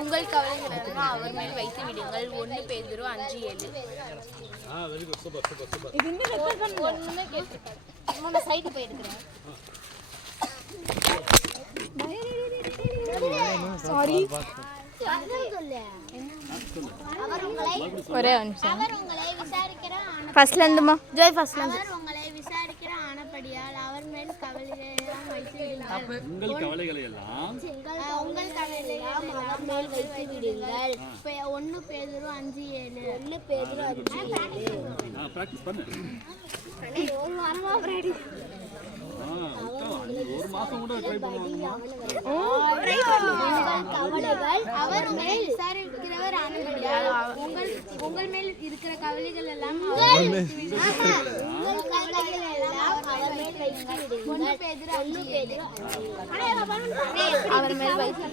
உங்கள் கவலைகள் அவர் மேல் வைத்து விடுங்கள். 1 பேதுரு 5:7. சைடு போய் எடுக்கிறேன். சாரி ஒரே நிமிஷம். ஃபர்ஸ்ட்ல இருந்துமா ஜோய் ஃபர்ஸ்ட்ல இருந்து. அவர் உங்களை விசாரிக்கிற ஆனபடியால் அவர் மேல் கவலைகளை எல்லாம் வைத்து விடுங்கள். உங்கள் கவலைகளை எல்லாம் அவர் மேல் வைத்து விடுங்கள். 1 பேதுரு 5:7. 1 பேதுரு 5:7. பிராக்டீஸ் பண்ணு. ஒரு வாரமா பிராக்டீஸ். ஒரு மாசம் கூட ட்ரை பண்ணுவாங்க. அவர் மேல் விசாரிக்கிறவர் ஆனபடியால் உங்கள் மேல் இருக்கிற கவலைகள் எல்லாம் அவர் மேல் வைத்து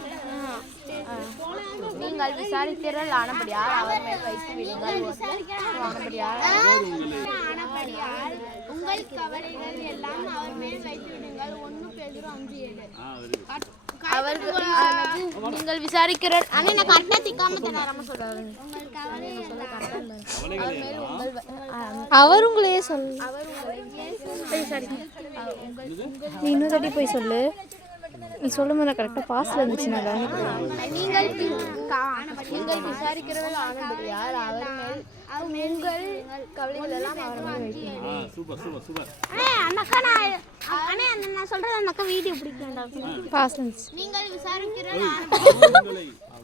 நீங்கள் விசாரிக்கிறீர்கள் ஆனபடியால் அவர் மேல் வைத்து விடுங்கள். ஆனபடியால் உங்கள் கவலைகள் எல்லாம் அவர் மேல் வைத்து விடுங்கள். 1 பேதுரு 5:7. நீங்கள் விசாரிக்கிற அண்ணே நான் கரெக்டா திக்காம தராம சொல்றேன். உங்கள் கவலைகள் அவர் உங்களையே சொல்லு. நீ இன்னொரு தடவை போய் சொல்லு. நீ சொல்லும் போது கரெக்டாக பாஸ்ல இருந்துச்சு. நீங்கள் விசாரிக்கிறவர்கள் ஆனபடியால் அவர் மேல் உங்கள் கவலைகள் எல்லாம் அவர் மேல் வைத்து. Super super super. நான் சொல்றது அண்ணா வீடியோ பிடிக்கும். பாஸ்ல இருந்துச்சு. நீங்கள் விசாரிக்கிற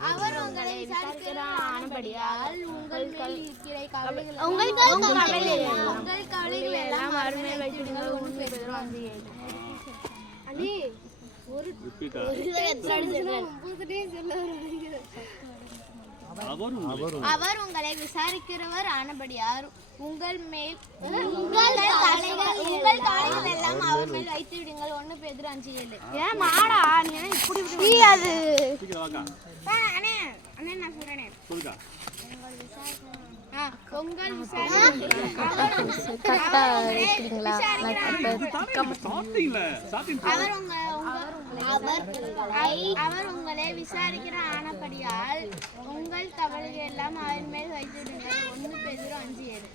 அவர் உங்களை விசாரிக்கிற ஆனபடியால் உங்கள் கவலைகள் எல்லாம் அவர் மேல் வைத்து விடுங்கள். 1 பேதுரு 5:7. அண்ணே அவர் உங்களை விசாரிக்கிறவர் ஆனபடியார் உங்கள் கவலைகள் எல்லாம் அவர் மேல் வைத்து விடுங்கள். 1 பேதுரு 5:7. ஏன் மாடா நீ இப்படி அது அண்ணே அண்ணே நான் சொல்றேனே சொல்லுங்க. உங்கள் அவர் உங்களை விசாரிக்கிற ஆனபடியால் உங்கள் கவலைகள் எல்லாம் அவர் மேல் வைத்து விடுங்கள். 1 பேதுரு 5:7.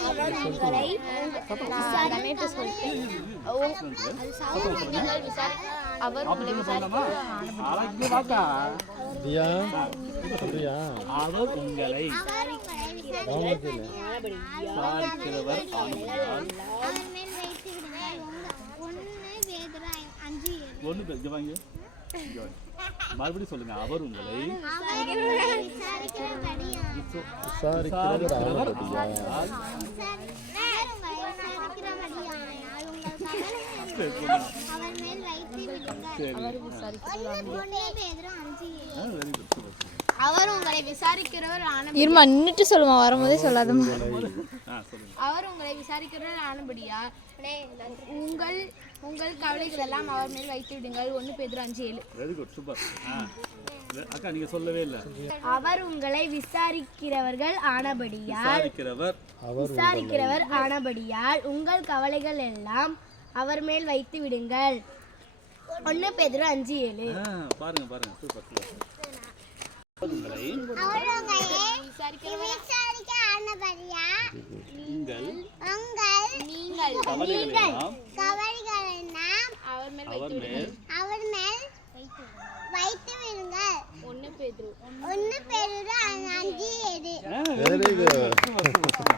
அவர் உங்களை அவர் உங்களை விசாரிக்கிறவர் ஆனபடியால் 1 பேதுரு 5:7. மறுபடியும் சொல்லுங்க. அவர் உங்களை விசாரிக்கிறவர் ஆனபடியால் அவர் உங்களை விசாரிக்கிறவர் இருமா நின்னுட்டு சொல்லுமா, வரும்போதே சொல்லாதமா. அவர் உங்களை விசாரிக்கிறவர் ஆனபடியா உங்கள் கவலைகள் எல்லாம் அவர் மேல் வைத்து விடுங்கள். 1 பேதுரு 5:7. Very good super. அக்கா நீங்க சொல்லவே இல்ல. அவர் உங்களை விசாரிக்கிறவர் ஆனபடியால் உங்கள் கவலைகள் எல்லாம் அவர் மேல் வைத்து விடுங்கள். 1 பேதுரு 5:7. பாருங்க பாருங்க சூப்பர் சூப்பர். உங்களை விசாரிக்க ஆனபடியால் நீங்கள் கவலைகள் எல்லாம் அவர் மேல் வைத்து விடுங்கள். 1 பேதுரு 5:7. Very good.